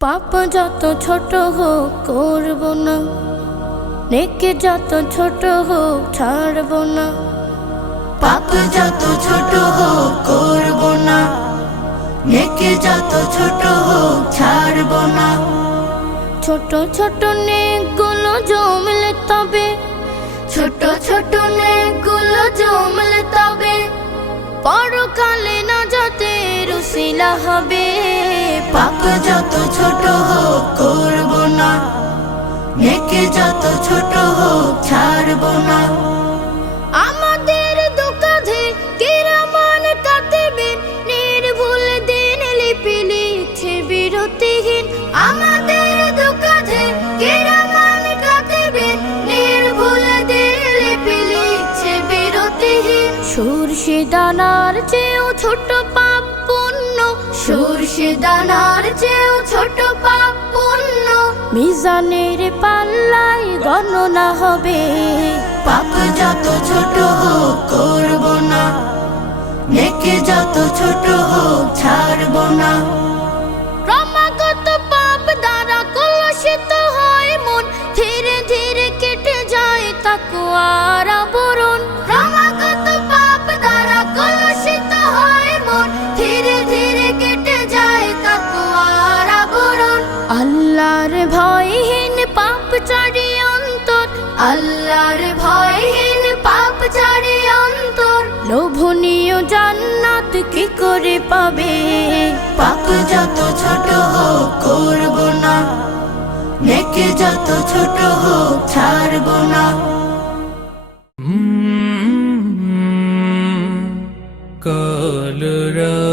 পাপ যত ছোট হোক করব না। নেকে যত ছোট হোক ছাড়ব না। পাপ যত ছোট হোক করব না। নেকে যত ছোট হোক ছাড়ব না। ছোট ছোট নেকগুলো জমলে তবে, ছোট ছোট নেকগুলো জমলে তবে, পরকালে না যাতে রুসিলা হবে। পাপ যত ছোট হোক করব না। নেকে যত ছোট হোক ছাড়ব না। আমাদের লিপি আমাদের লিপি দানার চেয়েও ছোট পাপ সূর্যে দানার চেয়েও ছোট পাপ পুণ্য। মিজানের পাল্লায় গণনা হবে। পাপ যত ছোট হোক করব না নেকে যত ছোট হোক ছাড়ব না। ক্রমাগত পাপ দ্বারা কলুষিত হয় মন ধীরে ধীরে কেটে যায় তাকুয়ার আল্লাহর ভয়হীন পাপ চারে অন্তর লোভনীয় জান্নাত কি করে পাবে? পাপ যত ছোট হোক করব না নেকে যত ছোট হোক ছাড়ব না। কালরা